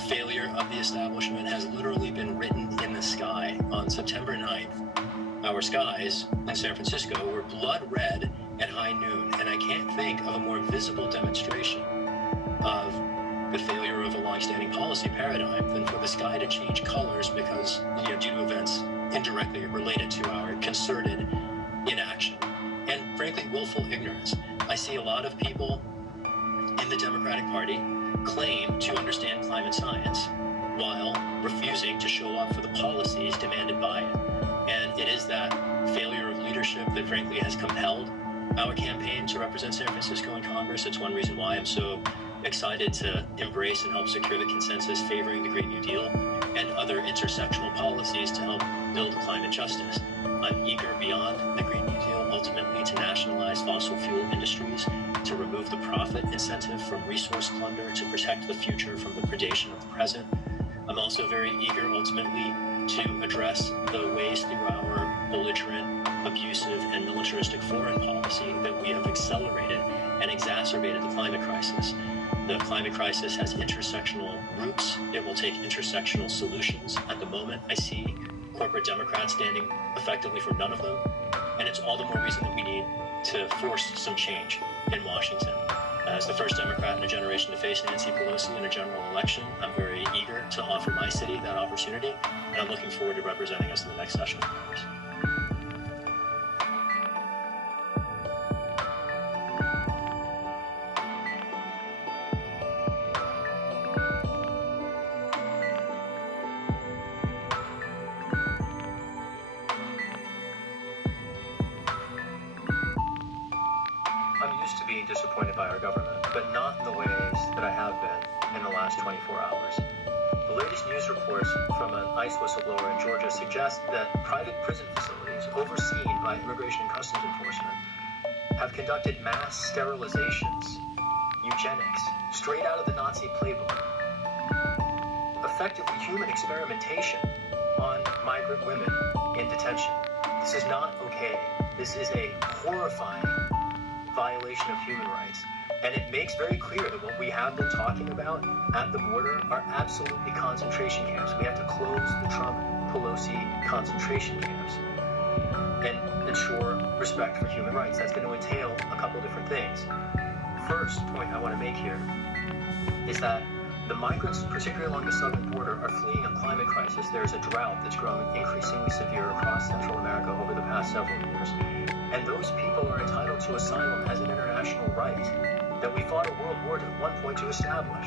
failure of the establishment has literally been written in the sky. On September 9th, our skies in San Francisco were blood red at high noon, and I can't think of a more visible demonstration of the failure of a long-standing policy paradigm than for the sky to change colors because, due to events indirectly related to our concerted inaction and, frankly, willful ignorance. I see a lot of people in the Democratic Party claim to understand climate science while refusing to show up for the policies demanded by it. And it is that failure of leadership that, frankly, has compelled our campaign to represent San Francisco in Congress. It's one reason why I'm so excited to embrace and help secure the consensus favoring the Green New Deal and other intersectional policies to help build climate justice. I'm eager beyond the Green New Deal ultimately to nationalize fossil fuel industries, to remove the profit incentive from resource plunder, to protect the future from the predation of the present. I'm also very eager ultimately to address the ways through our belligerent, abusive, and militaristic foreign policy that we have accelerated and exacerbated the climate crisis. The climate crisis has intersectional roots. It will take intersectional solutions. At the moment, I see corporate Democrats standing effectively for none of them. And it's all the more reason that we need to force some change in Washington. As the first Democrat in a generation to face Nancy Pelosi in a general election, I'm very eager to offer my city that opportunity, and I'm looking forward to representing us in the next session of Congress. I'm used to being disappointed by our government, but not in the ways that I have been in the last 24 hours. The latest news reports from an ICE whistleblower in Georgia suggest that private prison facilities overseen by Immigration and Customs Enforcement have conducted mass sterilizations, eugenics, straight out of the Nazi playbook, effectively human experimentation on migrant women in detention. This is not okay. This is a horrifying violation of human rights. And it makes very clear that what we have been talking about at the border are absolutely concentration camps. We have to close the Trump-Pelosi concentration camps and ensure respect for human rights. That's going to entail a couple different things. First point I want to make here is that the migrants, particularly along the southern border, are fleeing a climate crisis. There's a drought that's growing increasingly severe across Central America over the past several years. And those people are entitled to asylum as an international right that we fought a world war at one point to establish.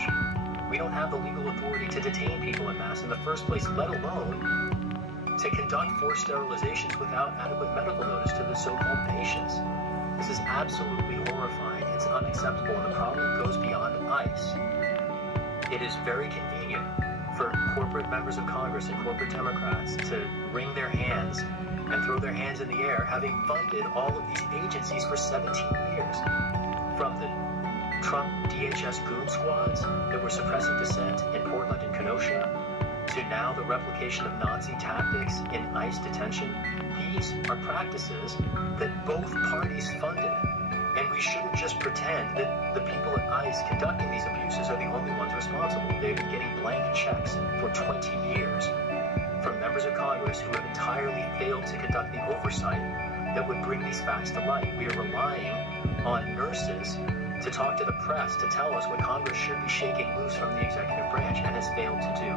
We don't have the legal authority to detain people en masse in the first place, let alone to conduct forced sterilizations without adequate medical notice to the so-called patients. This is absolutely horrifying. It's unacceptable, and the problem goes beyond ICE. It is very convenient for corporate members of Congress and corporate Democrats to wring their hands and throw their hands in the air, having funded all of these agencies for 17 years. From the Trump DHS goon squads that were suppressing dissent in Portland and Kenosha, to now the replication of Nazi tactics in ICE detention. These are practices that both parties funded. And we shouldn't just pretend that the people at ICE conducting these abuses are the only ones responsible. They've been getting blank checks for 20 years from members of Congress who have entirely failed to conduct the oversight that would bring these facts to light. We are relying on nurses to talk to the press to tell us what Congress should be shaking loose from the executive branch and has failed to do.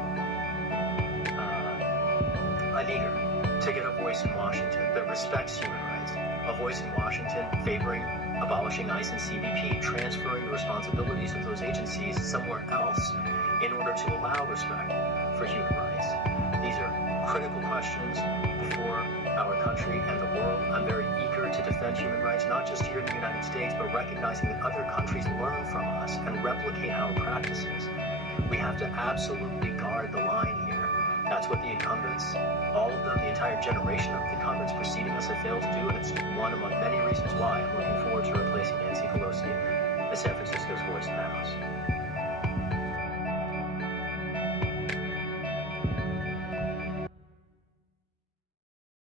I'm eager to get a voice in Washington that respects human rights, a voice in Washington favoring abolishing ICE and CBP, transferring the responsibilities of those agencies somewhere else in order to allow respect for human rights. These are critical questions for our country and the world. I'm very eager to defend human rights, not just here in the United States, but recognizing that other countries learn from us and replicate our practices. We have to absolutely guard the line here. That's what the incumbents, all of them, the entire generation of incumbents preceding us have failed to do, and it's one among many reasons why I'm looking forward to replacing Nancy Pelosi as San Francisco's voice in the House.